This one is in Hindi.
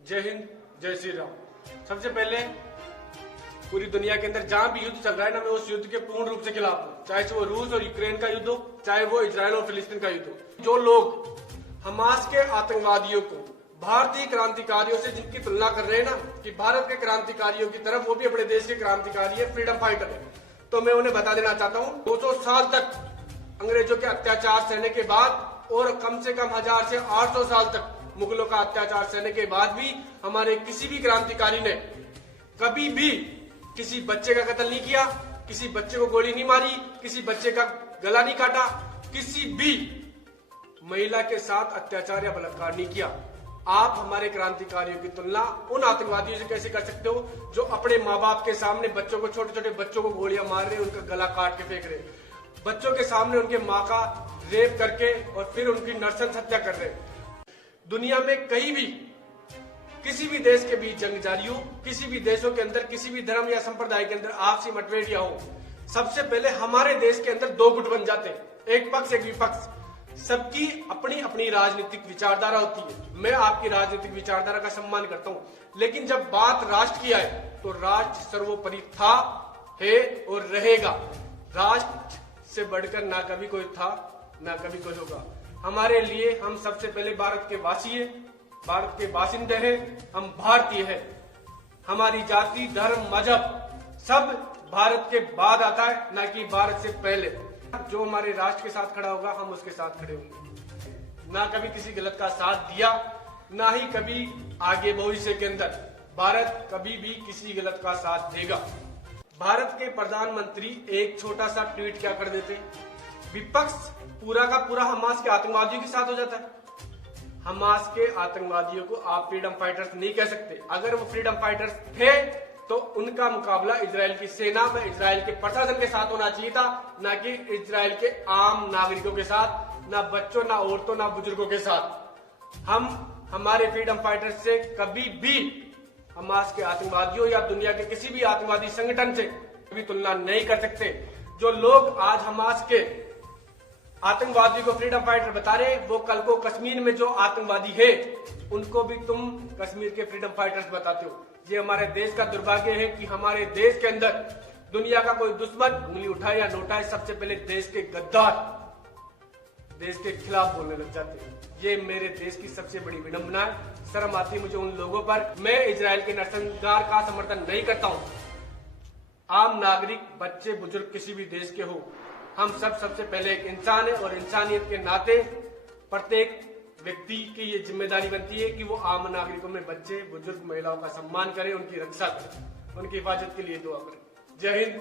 जय हिंद, जय श्री राम। सबसे पहले पूरी दुनिया के अंदर जहां भी युद्ध चल रहा है ना, मैं उस युद्ध के पूर्ण रूप से खिलाफ हूँ। चाहे वो रूस और यूक्रेन का युद्ध हो, चाहे वो इजराइल और फिलिस्तीन का युद्ध हो। जो लोग हमास के आतंकवादियों को भारतीय क्रांतिकारियों से जिनकी तुलना कर रहे हैं ना, कि भारत के क्रांतिकारियों की तरफ वो भी अपने देश के क्रांतिकारी है, फ्रीडम फाइटर है, तो मैं उन्हें बता देना चाहता हूँ 200 साल तक अंग्रेजों के अत्याचार सहने के बाद और कम से कम 1000 से 800 साल तक मुगलों का अत्याचार सहने के बाद भी हमारे किसी भी क्रांतिकारी ने कभी भी किसी बच्चे का कत्ल नहीं किया, किसी बच्चे को गोली नहीं मारी, किसी बच्चे का गला नहीं काटा, किसी भी महिला के साथ अत्याचार या बलात्कार नहीं किया। आप हमारे क्रांतिकारियों की तुलना उन आतंकवादियों से कैसे कर सकते हो जो अपने माँ बाप के सामने बच्चों को, छोटे छोटे बच्चों को गोलियां मार रहे, उनका गला काट के फेंक रहे, बच्चों के सामने उनके माँ का रेप करके और फिर उनकी नरसंस हत्या कर रहे। दुनिया में कहीं भी किसी भी देश के बीच जंग जारी हो, किसी भी देशों के अंदर किसी भी धर्म या संप्रदाय के अंदर आपसी मतभेद या हो, सबसे पहले हमारे देश के अंदर 2 गुट बन जाते हैं, एक पक्ष एक विपक्ष। सबकी अपनी अपनी राजनीतिक विचारधारा होती है। मैं आपकी राजनीतिक विचारधारा का सम्मान करता हूं, लेकिन जब बात राष्ट्र की आए तो राष्ट्र सर्वोपरि था, है और रहेगा। राष्ट्र से बढ़कर ना कभी कोई था ना कभी कोई होगा। हमारे लिए हम सबसे पहले भारत के वासी हैं, भारत के बासिंदे हैं, हम भारतीय हैं। हमारी जाति, धर्म, मजहब सब भारत के बाद आता है, ना कि भारत से पहले। जो हमारे राष्ट्र के साथ खड़ा होगा हम उसके साथ खड़े होंगे। ना कभी किसी गलत का साथ दिया, ना ही कभी आगे भविष्य के अंदर भारत कभी भी किसी गलत का साथ देगा। भारत के प्रधानमंत्री एक छोटा सा ट्वीट क्या कर देते, विपक्ष पूरा का पूरा हमास के आतंकवादियों के साथ हो जाता है। हमास के आतंकवादियों को आप फ्रीडम फाइटर्स नहीं कह सकते। अगर वो फ्रीडम फाइटर्स थे तो उनका मुकाबला इजराइल की सेना में, इजराइल के प्रशासन के साथ होना चाहिए था, ना कि इजराइल के आम नागरिकों के साथ, ना बच्चों, ना औरतों, ना बुजुर्गों के साथ। हम हमारे फ्रीडम फाइटर्स से कभी भी हमास के आतंकवादियों या दुनिया के किसी भी आतंकवादी संगठन से कभी तुलना नहीं कर सकते। जो लोग आज हमास के आतंकवादी को फ्रीडम फाइटर बता रहे, वो कल को कश्मीर में जो आतंकवादी है उनको भी तुम कश्मीर के फ्रीडम फाइटर्स बताते हो। ये हमारे देश का दुर्भाग्य है कि हमारे देश के अंदर दुनिया का कोई दुश्मन उंगली उठाए या नोटाए, सबसे पहले देश के गद्दार देश के खिलाफ बोलने लग जाते हैं। ये मेरे देश की सबसे बड़ी विडंबना है। शर्म आती है मुझे उन लोगों पर। मैं इजराइल के नरसंहार का समर्थन नहीं करता हूँ। आम नागरिक, बच्चे, बुजुर्ग किसी भी देश के हो, हम सब सबसे पहले एक इंसान है और इंसानियत के नाते प्रत्येक व्यक्ति की ये जिम्मेदारी बनती है कि वो आम नागरिकों में बच्चे, बुजुर्ग, महिलाओं का सम्मान करे, उनकी रक्षा करे, उनकी हिफाजत के लिए दुआ करे। जय हिंद,